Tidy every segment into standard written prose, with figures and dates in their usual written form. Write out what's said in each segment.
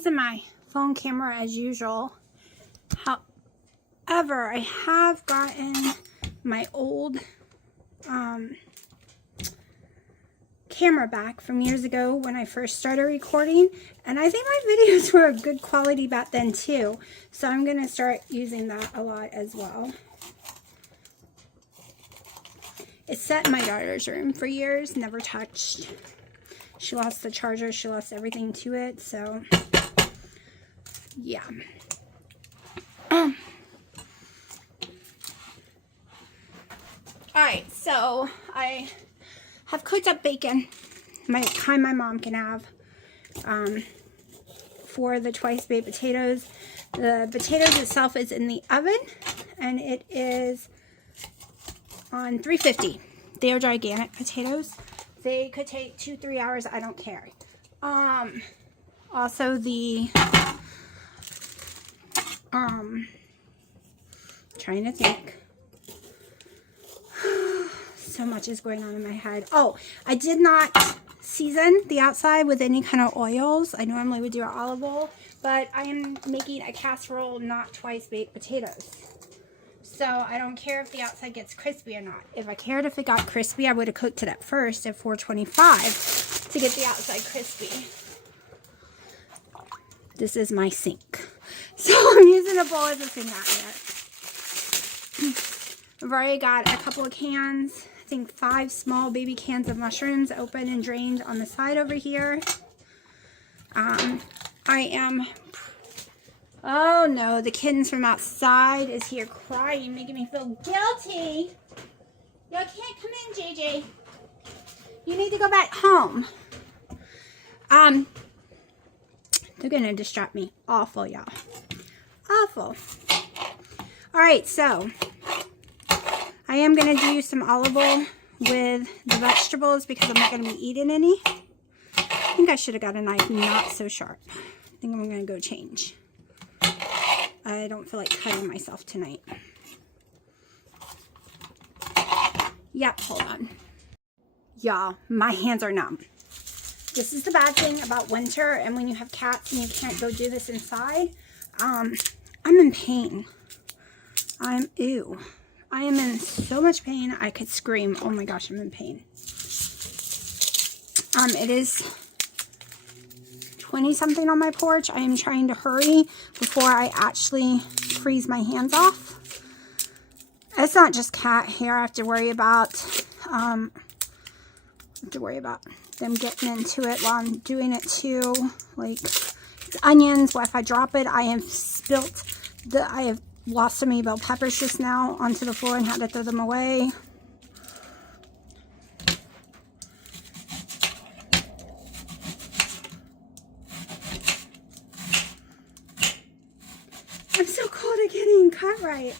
using my phone camera as usual. However, I have gotten my old camera back from years ago when I first started recording, and I think my videos were good quality back then too, so I'm gonna start using that a lot as well. It's sat in my daughter's room for years, never touched. She lost the charger, she lost everything to it, so yeah. Alright, so I have cooked up bacon, my kind my mom can have, for the twice baked potatoes. The potatoes itself is in the oven, and it is on 350. They are gigantic potatoes. They could take 2-3 hours. I don't care. Also the trying to think. So much is going on in my head. Oh, I did not season the outside with any kind of oils. I normally would do an olive oil, but I am making a casserole, not twice baked potatoes. So I don't care if the outside gets crispy or not. If I cared if it got crispy, I would have cooked it at first at 425 to get the outside crispy. This is my sink. So I'm using a bowl as a sink outlet. I've already got a couple of cans. I think 5 small baby cans of mushrooms open and drained on the side over here. Oh no, the kittens from outside is here crying, making me feel guilty. Y'all can't come in, JJ. You need to go back home. They're gonna distract me. Awful, y'all. Awful. Alright, so I am gonna do some olive oil with the vegetables because I'm not gonna be eating any. I think I should have got a knife not so sharp. I think I'm gonna go change. I don't feel like cutting myself tonight. Yep, hold on. Y'all, my hands are numb. This is the bad thing about winter and when you have cats and you can't go do this inside. I'm in pain. I am in so much pain I could scream. Oh my gosh, I'm in pain. It is 20 something on my porch. I am trying to hurry before I actually freeze my hands off. It's not just cat hair I have to worry about. Them getting into it while I'm doing it too. Like onions, well, if I drop it, I have lost so many bell peppers just now onto the floor and had to throw them away. I'm so cold at getting cut right.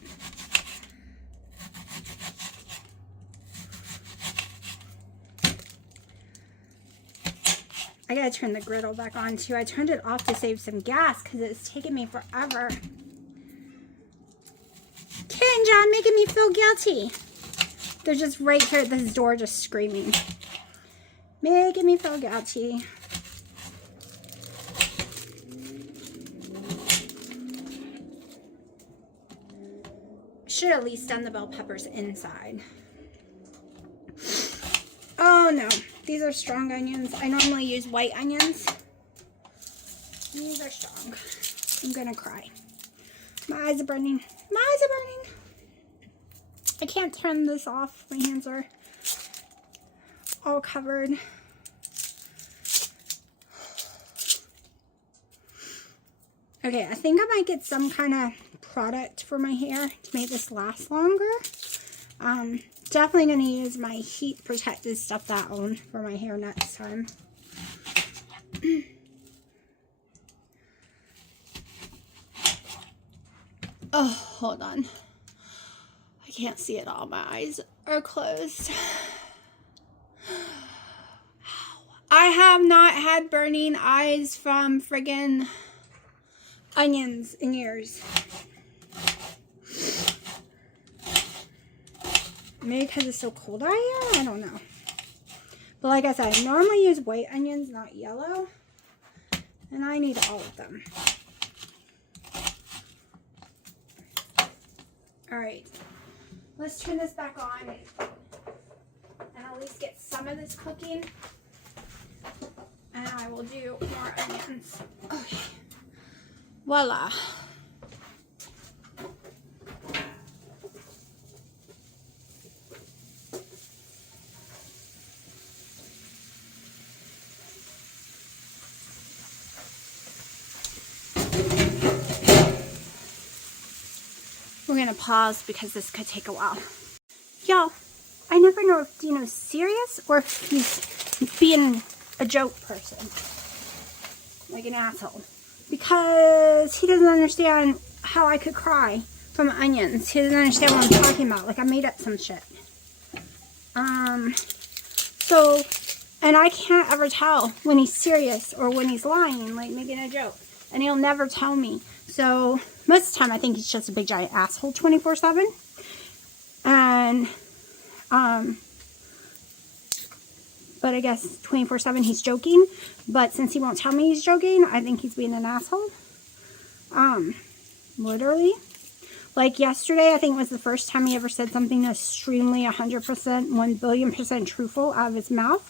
I gotta turn the griddle back on too. I turned it off to save some gas because it's taking me forever. Kitten John making me feel guilty. They're just right here at this door just screaming. Making me feel guilty. Should at least done the bell peppers inside. Oh no, these are strong onions. I normally use white onions. These are strong. I'm gonna cry. My eyes are burning. My eyes are burning. I can't turn this off. My hands are all covered. Okay, I think I might get some kind of product for my hair to make this last longer. Definitely going to use my heat protected stuff that I own for my hair next time. Oh, hold on. I can't see it all. My eyes are closed. I have not had burning eyes from friggin' onions in years. Maybe because it's so cold out here? I don't know. But like I said, I normally use white onions, not yellow. And I need all of them. All right, let's turn this back on and at least get some of this cooking. And I will do more onions. Okay, voila. We're gonna pause because this could take a while. Y'all, I never know if Dino's serious or if he's being a joke person. Like an asshole. Because he doesn't understand how I could cry from onions. He doesn't understand what I'm talking about. Like I made up some shit. And I can't ever tell when he's serious or when he's lying, like making a joke. And he'll never tell me. So most of the time I think he's just a big giant asshole 24/7. And but I guess 24/7 he's joking. But since he won't tell me he's joking, I think he's being an asshole. Literally. Like yesterday, I think it was the first time he ever said something extremely 100%, 1,000,000,000% truthful out of his mouth.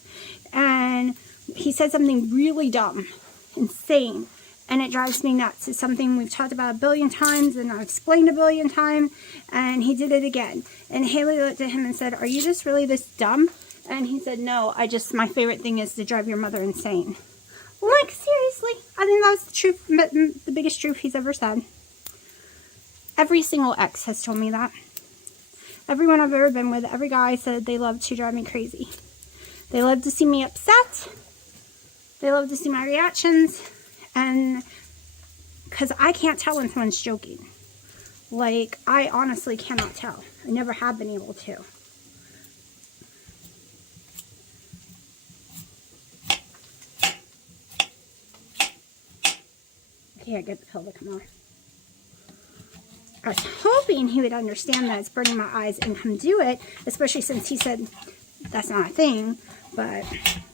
And he said something really dumb, insane. And it drives me nuts. It's something we've talked about 1,000,000,000 times and I've explained 1,000,000,000 times. And he did it again. And Haley looked at him and said, "Are you just really this dumb?" And he said, "No, my favorite thing is to drive your mother insane." Like, seriously. I think that was the truth, the biggest truth he's ever said. Every single ex has told me that. Everyone I've ever been with, every guy said they love to drive me crazy. They love to see me upset. They love to see my reactions. And because I can't tell when someone's joking. Like, I honestly cannot tell. I never have been able to. I can't get the pill to come off. I was hoping he would understand that it's burning my eyes and come do it, especially since he said that's not a thing, but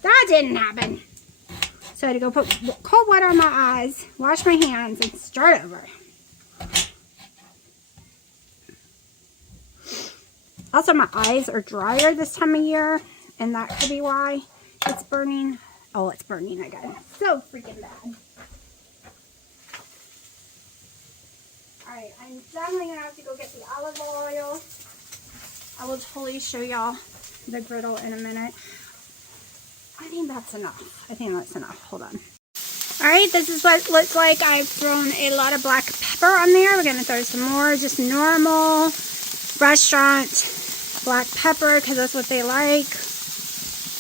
that didn't happen. So I had to go put cold water on my eyes, wash my hands, and start over. Also, my eyes are drier this time of year, and that could be why it's burning. Oh, it's burning again. So freaking bad. Alright, I'm definitely going to have to go get the olive oil. I will totally show y'all the griddle in a minute. I think that's enough. I think that's enough. Hold on. Alright, this is what it looks like. I've thrown a lot of black pepper on there. We're going to throw some more, just normal restaurant black pepper because that's what they like.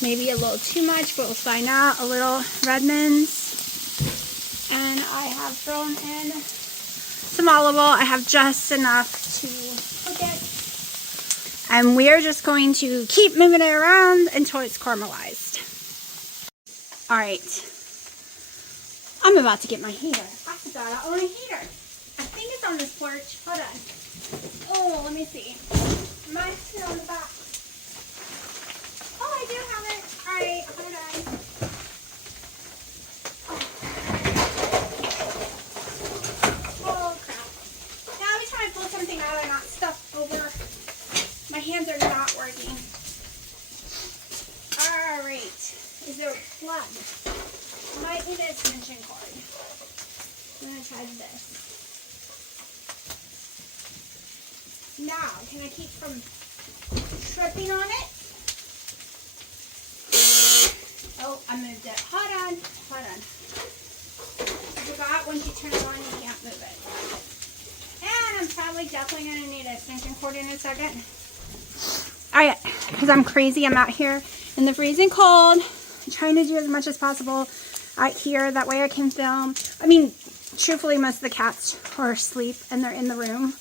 Maybe a little too much, but we'll find out. A little Redmond's. And I have thrown in some olive oil. I have just enough to cook it. And we are just going to keep moving it around until it's caramelized. Alright. I'm about to get my heater. I forgot I own a heater. I think it's on this porch. Hold on. Oh, let me see. Mine's here on the back. Oh, I do have it. Alright, hold on. Oh, crap. Now every time I pull something out, I got stuff over. My hands are not working. Alright. Is there a plug? I might need an extension cord. I'm going to try this. Now, can I keep from tripping on it? Oh, I moved it. Hold on. Hold on. I forgot once you turn it on, you can't move it. And I'm probably definitely going to need an extension cord in a second. Alright, because I'm crazy. I'm out here in the freezing cold. I'm trying to do as much as possible out here. That way I can film. I mean, truthfully, most of the cats are asleep and they're in the room.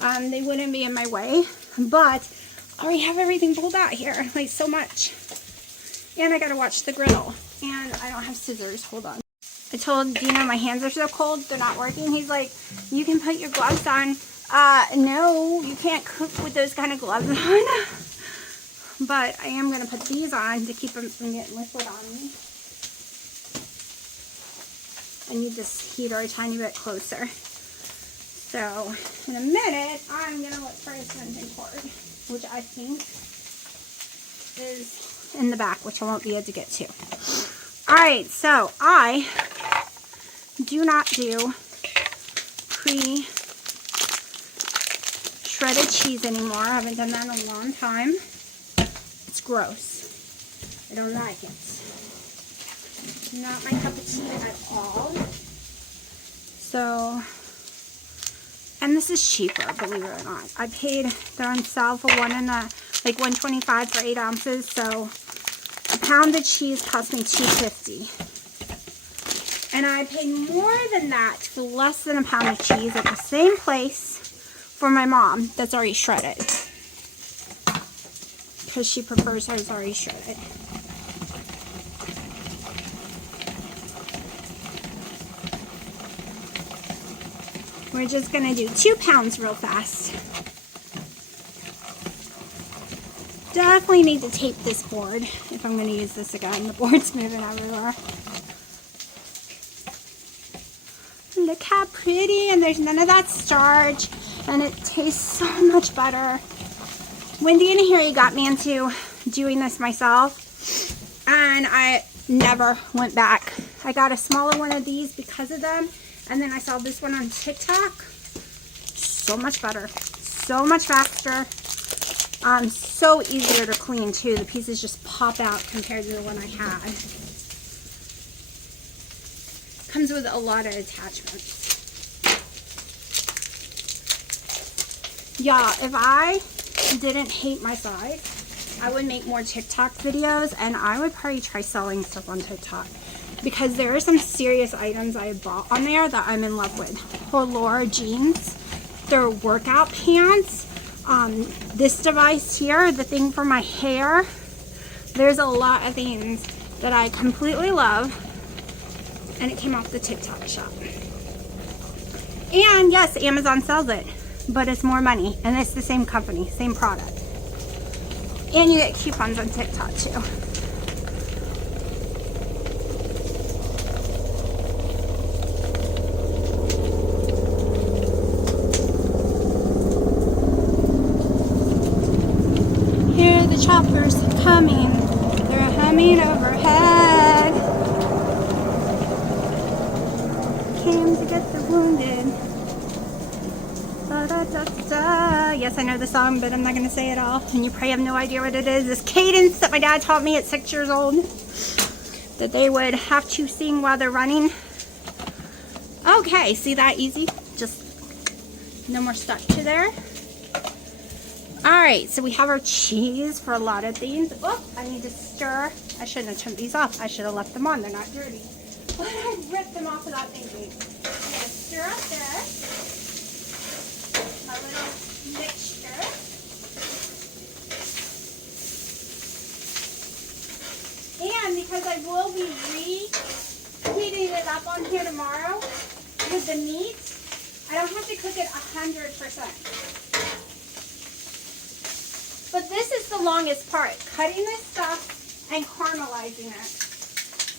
They wouldn't be in my way. But I already have everything pulled out here. Like, so much. And I gotta watch the griddle. And I don't have scissors. Hold on. I told Dino my hands are so cold, they're not working. He's like, you can put your gloves on. No, you can't cook with those kind of gloves on. But I am going to put these on to keep them from getting liquid on me. I I need this heater a tiny bit closer. So in a minute, I'm going to look for a extension cord, which I think is in the back, which I won't be able to get to. Alright, so I do not do pre-shredded cheese anymore. I haven't done that in a long time. It's gross. I don't like it. Not my cup of tea at all. So, and this is cheaper, believe it or not. I paid, they're on sale for one and like $1.25 for 8 ounces. So a pound of cheese cost me $2.50. And I paid more than that for less than a pound of cheese at the same place for my mom that's already shredded. Because she prefers hers already shredded. We're just going to do 2 pounds real fast. Definitely need to tape this board if I'm going to use this again. The board's moving everywhere. Look how pretty, and there's none of that starch, and it tastes so much better. Wendy and Harry got me into doing this myself, and I never went back. I got a smaller one of these because of them. And then I saw this one on TikTok. So much better. So much faster. So easier to clean too. The pieces just pop out compared to the one I had. Comes with a lot of attachments. Yeah, if I didn't hate my size, I would make more TikTok videos, and I would probably try selling stuff on TikTok. Because there are some serious items I bought on there that I'm in love with. Laura jeans, their workout pants, this device here, the thing for my hair. There's a lot of things that I completely love, and it came off the TikTok shop. And yes, Amazon sells it, but it's more money, and it's the same company, same product. And you get coupons on TikTok too. Choppers coming, they're humming overhead. Came to get the wounded. Da, da, da, da. Yes, I know the song, but I'm not going to say it all. And you probably have no idea what it is. This cadence that my dad taught me at 6 years old, that they would have to sing while they're running. Okay, see that easy? Just no more stuck to there. Alright, so we have our cheese for a lot of things. Oh, I need to stir. I shouldn't have turned these off. I should have left them on. They're not dirty. But I ripped them off without thinking. I'm going to stir up this. A little mixture. And because I will be reheating it up on here tomorrow with the meat, I don't have to cook it 100%. But this is the longest part, cutting this stuff and caramelizing it.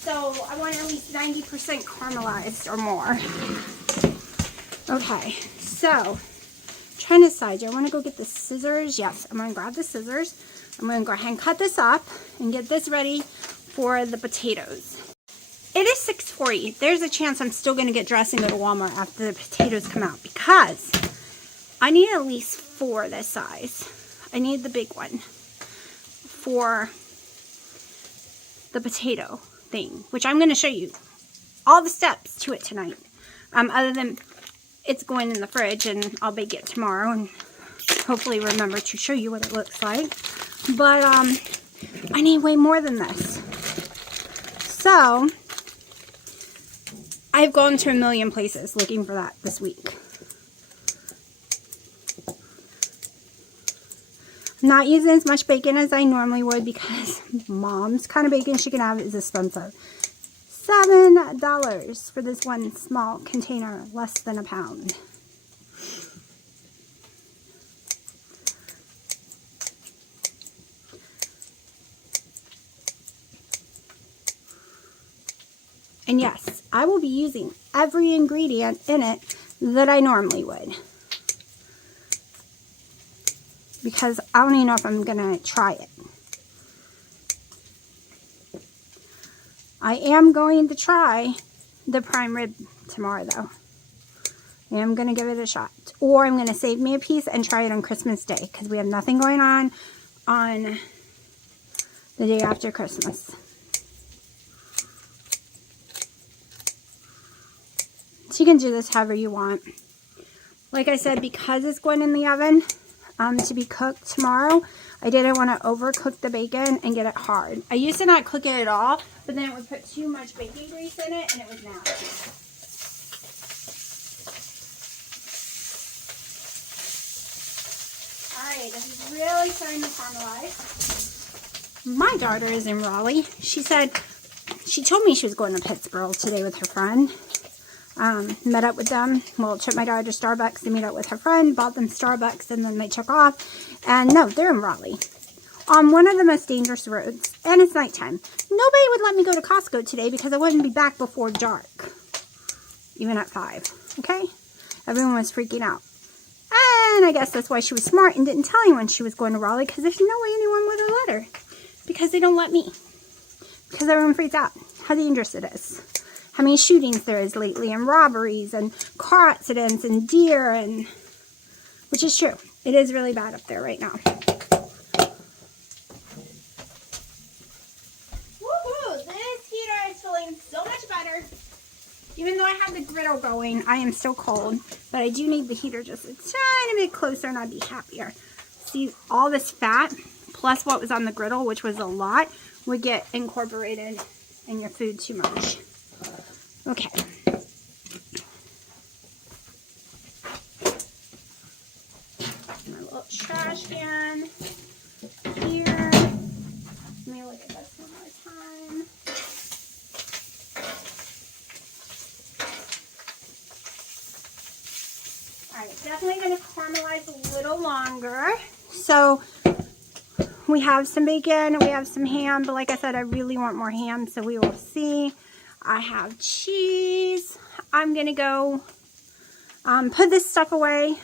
So I want at least 90% caramelized or more. Okay, so trying to decide, do I want to go get the scissors? Yes, I'm going to grab the scissors. I'm going to go ahead and cut this up and get this ready for the potatoes. It is 6:40. There's a chance I'm still going to get dressed and go to Walmart after the potatoes come out, because I need at least 4 this size. I need the big one for the potato thing, which I'm going to show you all the steps to it tonight. Other than it's going in the fridge and I'll bake it tomorrow and hopefully remember to show you what it looks like. But I need way more than this. So I've gone to a million places looking for that this week. I'm not using as much bacon as I normally would because Mom's kind of bacon she can have is expensive. $7 for this one small container, less than a pound. And yes, I will be using every ingredient in it that I normally would. Because I don't even know if I'm going to try it. I am going to try the prime rib tomorrow, though. I am going to give it a shot. Or I'm going to save me a piece and try it on Christmas Day. Because we have nothing going on the day after Christmas. So you can do this however you want. Like I said, because it's going in the oven to be cooked tomorrow, I didn't want to overcook the bacon and get it hard. I used to not cook it at all, but then it would put too much bacon grease in it and it was nasty. Alright, this is really starting to caramelize. My daughter is in Raleigh. She told me she was going to Pittsburgh today with her friend. Met up with them. Well, took my daughter to Starbucks to meet up with her friend, bought them Starbucks, and then they took off. And no, they're in Raleigh. On one of the most dangerous roads. And it's nighttime. Nobody would let me go to Costco today because I wouldn't be back before dark. Even at 5. Okay? Everyone was freaking out. And I guess that's why she was smart and didn't tell anyone she was going to Raleigh, because there's no way anyone would have let her. Because they don't let me. Because everyone freaks out how dangerous it is. How many shootings there is lately, and robberies, and car accidents, and deer, and which is true. It is really bad up there right now. Woohoo! This heater is feeling so much better. Even though I have the griddle going, I am still cold. But I do need the heater just a tiny bit closer, and I'd be happier. See, all this fat, plus what was on the griddle, which was a lot, would get incorporated in your food too much. Okay. My little trash can here. Let me look at this one more time. Alright, definitely going to caramelize a little longer. So, we have some bacon, we have some ham, but like I said, I really want more ham, so we will see. I have cheese. I'm going to go put this stuff away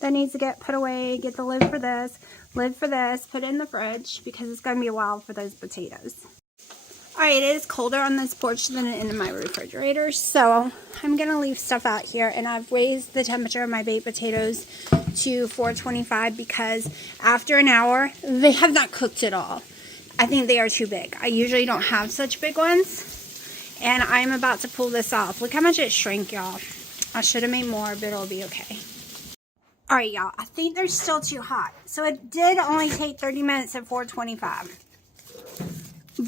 that needs to get put away. Get the lid for this, put it in the fridge because it's going to be a while for those potatoes. Alright, it is colder on this porch than in my refrigerator, so I'm going to leave stuff out here. And I've raised the temperature of my baked potatoes to 425 because after an hour, they have not cooked at all. I think they are too big. I usually don't have such big ones. And I'm about to pull this off. Look how much it shrank, y'all. I should have made more, but it'll be okay. Alright, y'all. I think they're still too hot. So it did only take 30 minutes at 425.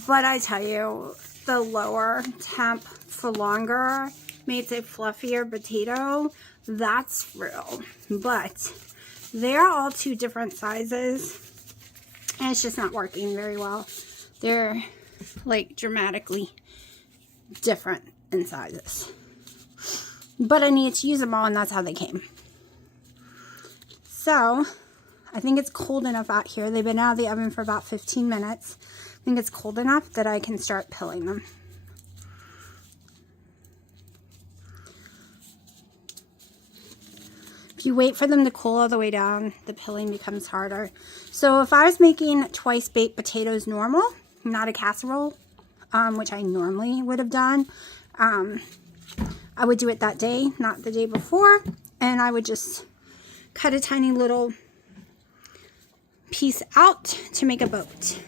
But I tell you, the lower temp for longer makes a fluffier potato. That's real. But they're all two different sizes. And it's just not working very well. They're like dramatically different in sizes, but I needed to use them all, and that's how they came. So I think it's cold enough out here. They've been out of the oven for about 15 minutes. I think it's cold enough that I can start pilling them. If you wait for them to cool all the way down, the pilling becomes harder. So if I was making twice baked potatoes normal, not a casserole, which I normally would have done, I would do it that day, not the day before, and I would just cut a tiny little piece out to make a boat.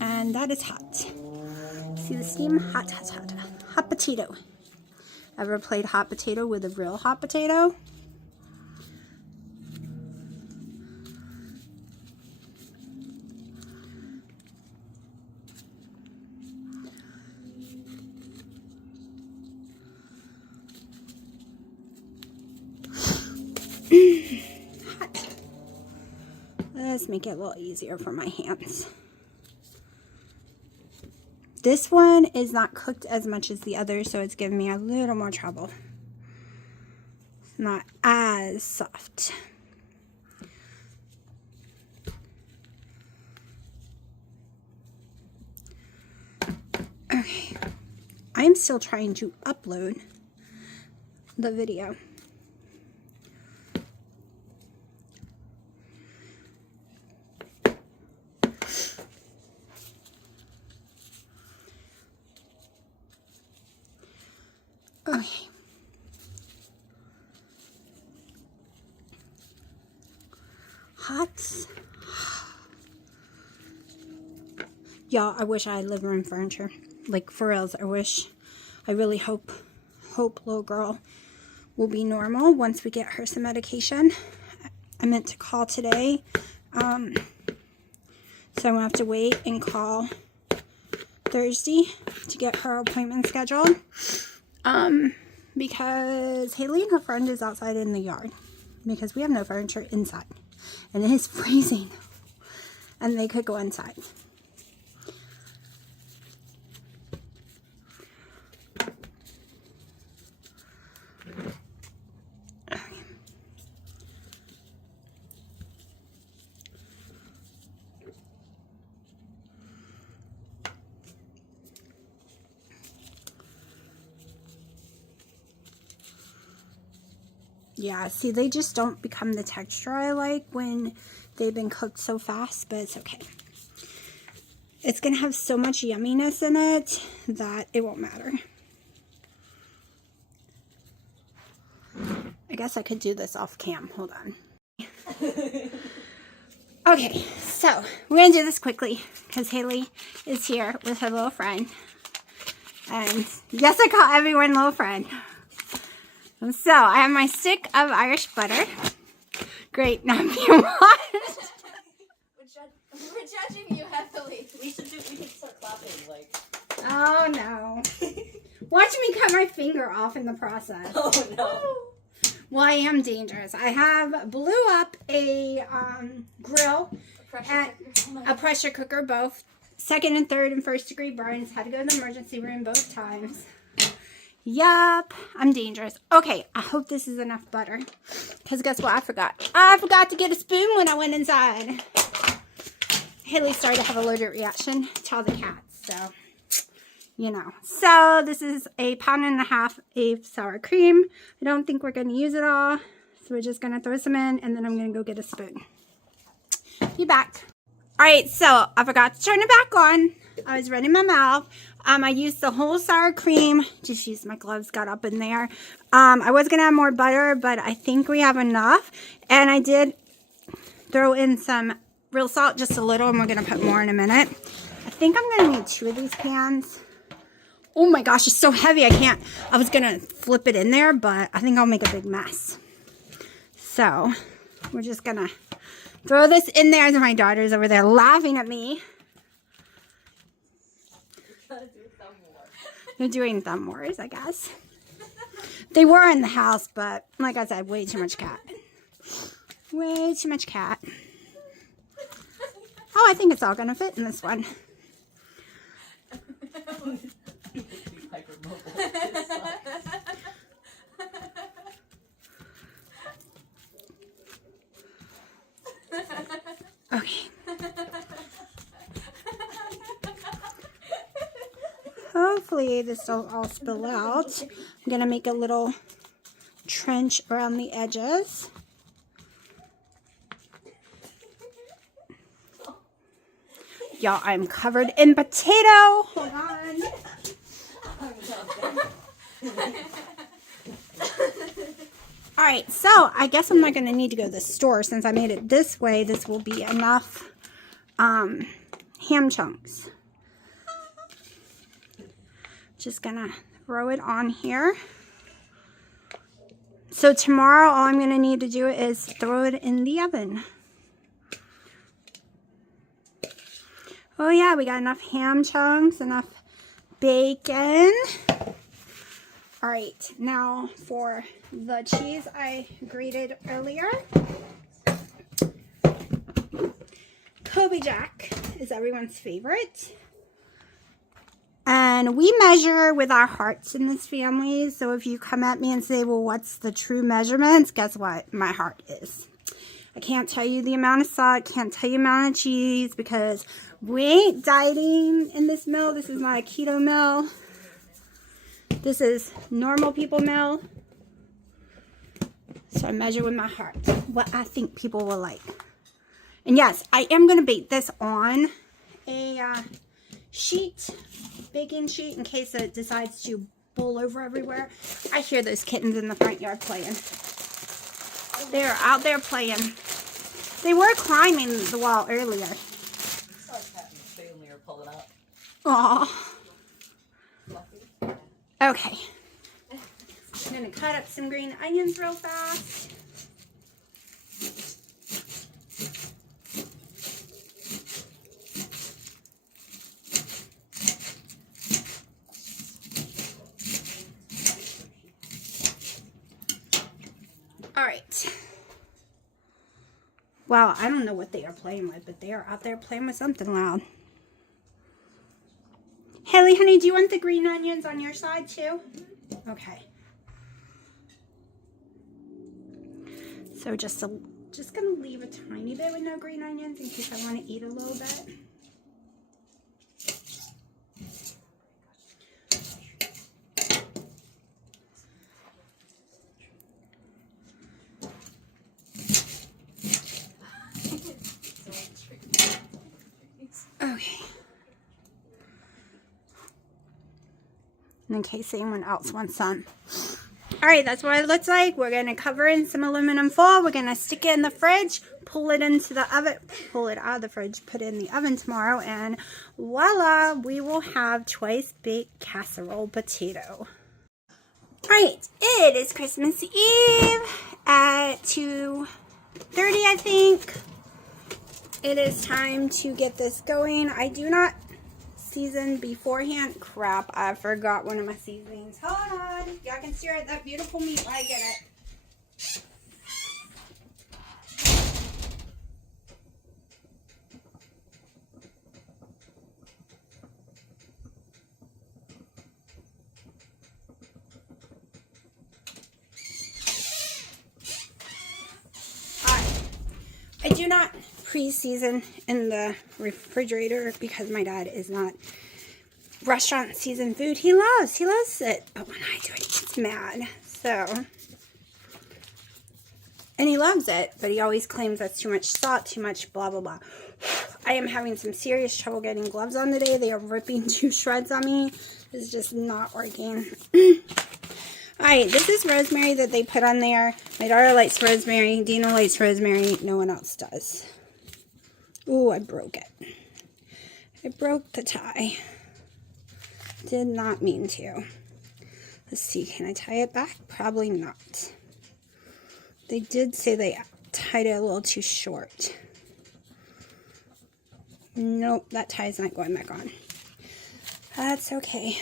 And that is hot. See the steam? Hot, hot, hot. Hot potato. Ever played hot potato with a real hot potato? Hot. Let's make it a little easier for my hands. This one is not cooked as much as the other, so it's giving me a little more trouble. It's not as soft. Okay. I'm still trying to upload the video. Okay. Hot. Y'all, I wish I had living room furniture. Like, for reals, I really hope little girl will be normal once we get her some medication. I meant to call today. So I'm going to have to wait and call Thursday to get her appointment scheduled. Because Haley and her friend is outside in the yard. Because we have no furniture inside. And it is freezing. And they could go inside. Yeah, see, they just don't become the texture I like when they've been cooked so fast, but it's okay. It's going to have so much yumminess in it that it won't matter. I guess I could do this off cam. Hold on. Okay, so we're going to do this quickly because Haley is here with her little friend. And yes, I call everyone little friend. So, I have my stick of Irish butter. Great, not being washed. We're judging you heavily. We should start clapping, like. Oh, no. Watch me cut my finger off in the process. Oh, no. Well, I am dangerous. I have blew up a grill at a pressure cooker, both second and third and first degree burns. Had to go to the emergency room both times. Yup, I'm dangerous. Okay, I hope this is enough butter. Because guess what? I forgot. I forgot to get a spoon when I went inside. Haley started to have an allergic reaction to all the cats. So, you know. So, this is a 1.5 pounds of sour cream. I don't think we're going to use it all. So, we're just going to throw some in. And then I'm going to go get a spoon. Be back. Alright, so I forgot to turn it back on. I was running my mouth. I used the whole sour cream. Just used my gloves, got up in there. I was going to add more butter, but I think we have enough. And I did throw in some real salt, just a little, and we're going to put more in a minute. I think I'm going to need 2 of these pans. Oh my gosh, it's so heavy. I was going to flip it in there, but I think I'll make a big mess. So, we're just going to throw this in there. And my daughter's over there laughing at me. They're doing thumb wars, I guess. They were in the house, but like I said, way too much cat. Way too much cat. Oh, I think it's all going to fit in this one. Okay. Hopefully this will all spill out. I'm going to make a little trench around the edges. Y'all, I'm covered in potato. Hold on. Alright, so I guess I'm not going to need to go to the store since I made it this way. This will be enough ham chunks. Just gonna throw it on here. So tomorrow all I'm gonna need to do is throw it in the oven. Oh yeah, we got enough ham chunks, enough bacon. All right, now for the cheese I grated earlier. Kobe Jack is everyone's favorite. And we measure with our hearts in this family. So if you come at me and say, well, what's the true measurements? Guess what? My heart is. I can't tell you the amount of salt. Can't tell you the amount of cheese because we ain't dieting in this meal. This is not a keto meal. This is normal people meal. So I measure with my heart what I think people will like. And yes, I am going to bake this on a sheet, baking sheet, in case it decides to bowl over everywhere. I hear those kittens in the front yard playing. They're out there playing. They were climbing the wall earlier. Aw. Okay. I'm going to cut up some green onions real fast. All right. Wow, I don't know what they are playing with, but they are out there playing with something loud. Haley, honey, do you want the green onions on your side too? Okay. So just gonna leave a tiny bit with no green onions in case I want to eat a little bit. Okay. In case anyone else wants some. Alright, that's what it looks like. We're going to cover in some aluminum foil. We're going to stick it in the fridge, pull it into the oven, pull it out of the fridge, put it in the oven tomorrow, and voila, we will have twice baked casserole potato. Alright, it is Christmas Eve at 2:30, I think. It is time to get this going. I do not season beforehand. Crap, I forgot one of my seasonings. Hold on. Y'all can stare at that beautiful meat while I get it. Alright. I do not pre-season in the refrigerator because my dad is not restaurant seasoned food. He loves it, but when I do it, he gets mad. So, and he loves it, but he always claims that's too much salt, too much blah blah blah. I am having some serious trouble getting gloves on today. They are ripping to shreds on me. It's just not working. Alright, this is rosemary that they put on there. My daughter likes rosemary. Dina likes rosemary. No one else does. Ooh, I broke it. I broke the tie. Did not mean to. Let's see, can I tie it back? Probably not. They did say they tied it a little too short. Nope, that tie is not going back on. That's okay.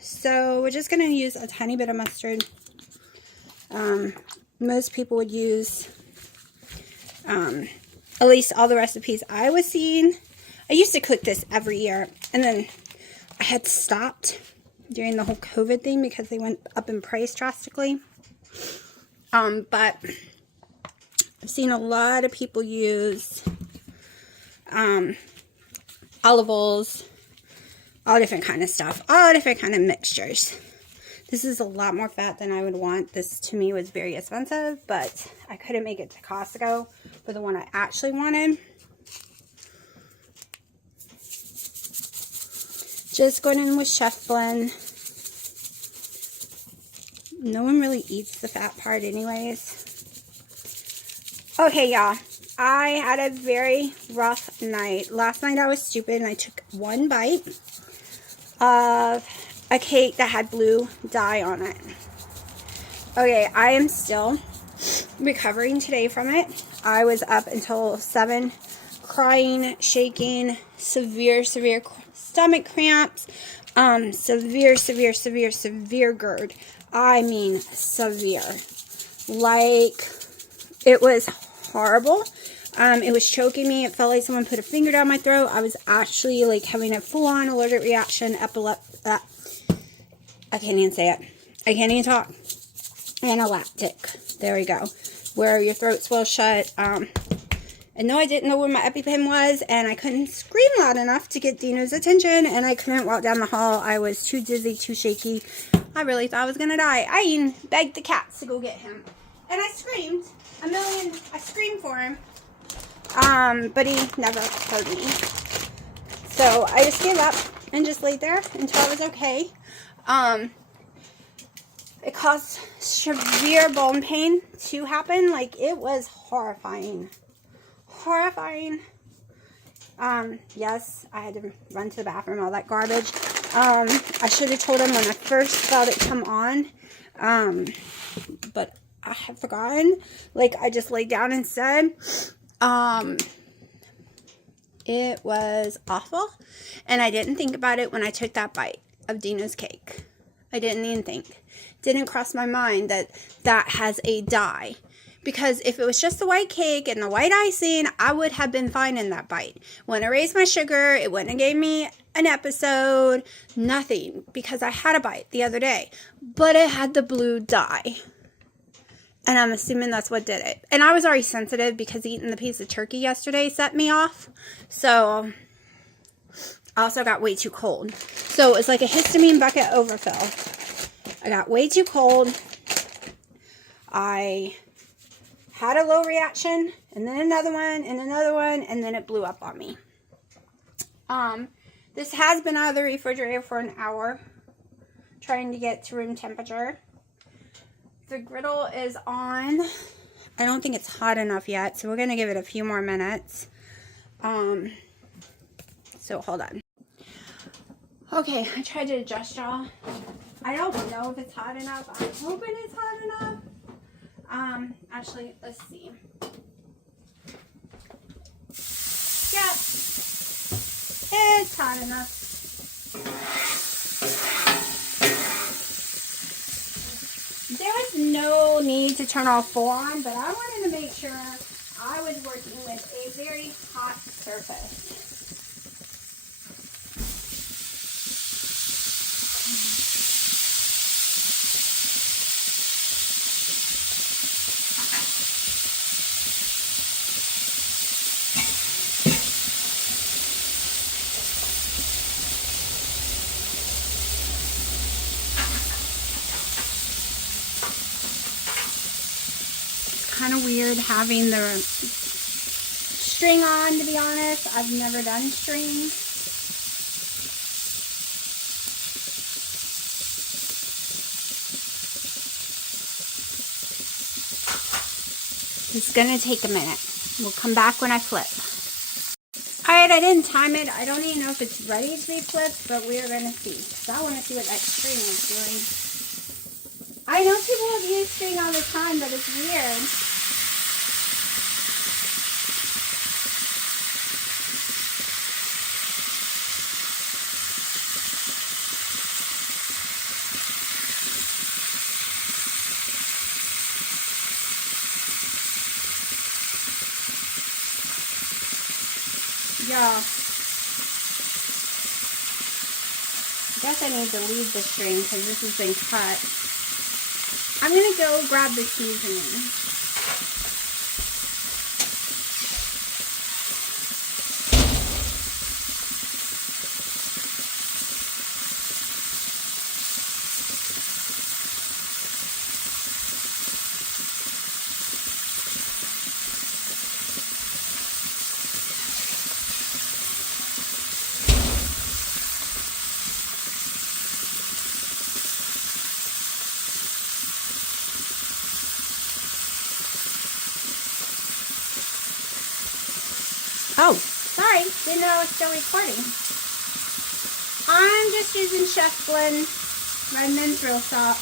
So we're just going to use a tiny bit of mustard. Most people would use, at least all the recipes I was seeing. I used to cook this every year, and then I had stopped during the whole COVID thing because they went up in price drastically. But I've seen a lot of people use olive oils, all different kind of stuff, all different kind of mixtures. This is a lot more fat than I would want. This to me was very expensive, but I couldn't make it to Costco for the one I actually wanted. Just going in with Chef Blend. No one really eats the fat part anyways. Okay, y'all. I had a very rough night. Last night I was stupid and I took one bite of a cake that had blue dye on it. Okay, I am still recovering today from it. I was up until 7 crying, shaking, severe stomach cramps, severe GERD. I mean severe. Like, it was horrible. It was choking me. It felt like someone put a finger down my throat. I was actually like having a full-on allergic reaction, I can't even say it. I can't even talk. Anaphylactic. There we go. Where your throat swells shut. And no, I didn't know where my EpiPen was, and I couldn't scream loud enough to get Dino's attention, and I couldn't walk down the hall. I was too dizzy, too shaky. I really thought I was gonna die. I even begged the cats to go get him. And I screamed I screamed for him. But he never heard me. So I just gave up and just laid there until I was okay. It caused severe bone pain to happen. Like, it was horrifying. Horrifying. Yes, I had to run to the bathroom, all that garbage. I should have told him when I first felt it come on. But I had forgotten. Like, I just laid down and said, it was awful. And I didn't think about it when I took that bite of Dino's cake. I didn't even think. Didn't cross my mind that that has a dye. Because if it was just the white cake and the white icing, I would have been fine in that bite. When I raised my sugar, it wouldn't have gave me an episode. Nothing. Because I had a bite the other day. But it had the blue dye. And I'm assuming that's what did it. And I was already sensitive because eating the piece of turkey yesterday set me off. So I also got way too cold. So it's like a histamine bucket overfill. I got way too cold. I had a low reaction, and then another one, and then it blew up on me. This has been out of the refrigerator for an hour, trying to get to room temperature. The griddle is on. I don't think it's hot enough yet, so we're going to give it a few more minutes. So hold on. Okay, I tried to adjust y'all. I don't know if it's hot enough. I'm hoping it's hot enough. Actually, let's see. Yep. It's hot enough. There was no need to turn all full on, but I wanted to make sure I was working with a very hot surface. Kind of weird having the string on, to be honest. I've never done string. It's gonna take a minute. We'll come back when I flip. Alright, I didn't time it. I don't even know if it's ready to be flipped, but we're gonna see. Because I want to see what that string is doing. I know people have used string all the time, but it's weird. Yeah. I guess I need to leave the string because this has been cut. I'm going to go grab the seasoning. Oh, sorry. Didn't know I was still recording. I'm just using Chef Blend Red Minstrel Salt.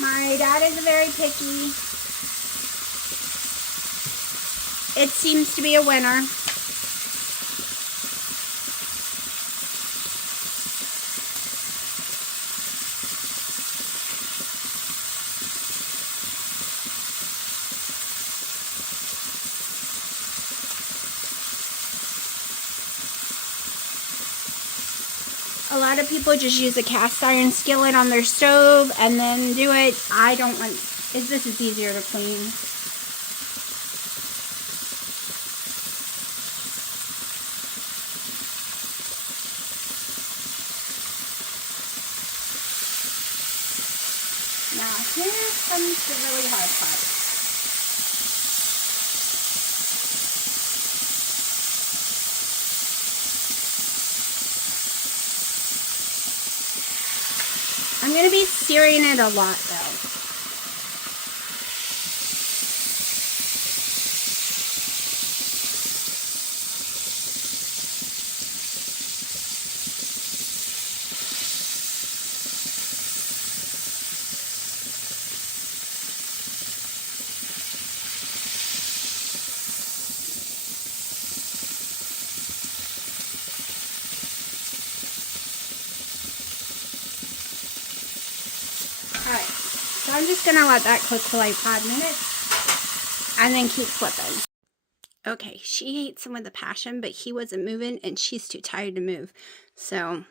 My dad is very picky. It seems to be a winner. A lot of people just use a cast iron skillet on their stove and then do it. I don't want, this is easier to clean. Now, here comes the really hard part. I'm going to be searing it a lot, though. Alright, so I'm just going to let that cook for like 5 minutes and then keep flipping. Okay, she ate some with a passion, but he wasn't moving and she's too tired to move. So,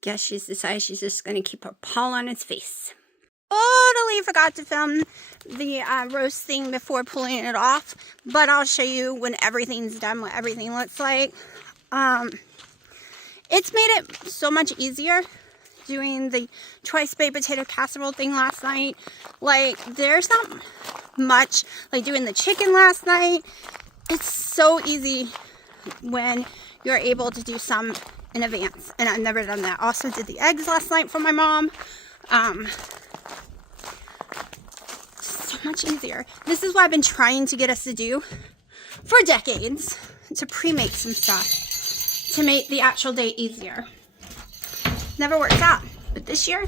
guess she's decided she's just going to keep her paw on his face. Totally forgot to film the roast thing before pulling it off, but I'll show you when everything's done what everything looks like. It's made it so much easier doing the twice baked potato casserole thing last night. Like, there's not much like doing the chicken last night. It's so easy when you're able to do some in advance, and I've never done that. Also did the eggs last night for my mom. So much easier. This is what I've been trying to get us to do for decades, to pre-make some stuff to make the actual day easier. Never works out, but this year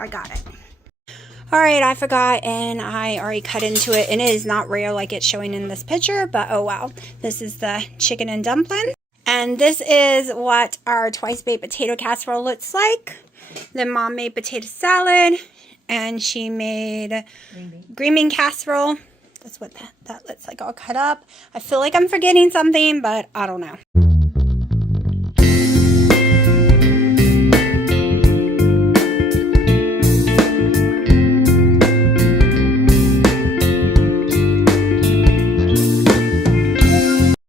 I got it. Alright, I forgot and I already cut into it, and it is not rare like it's showing in this picture, but oh wow. This is the chicken and dumpling, and this is what our twice baked potato casserole looks like. Then Mom made potato salad, and she made green bean casserole. That's what that looks like all cut up. I feel like I'm forgetting something, but I don't know.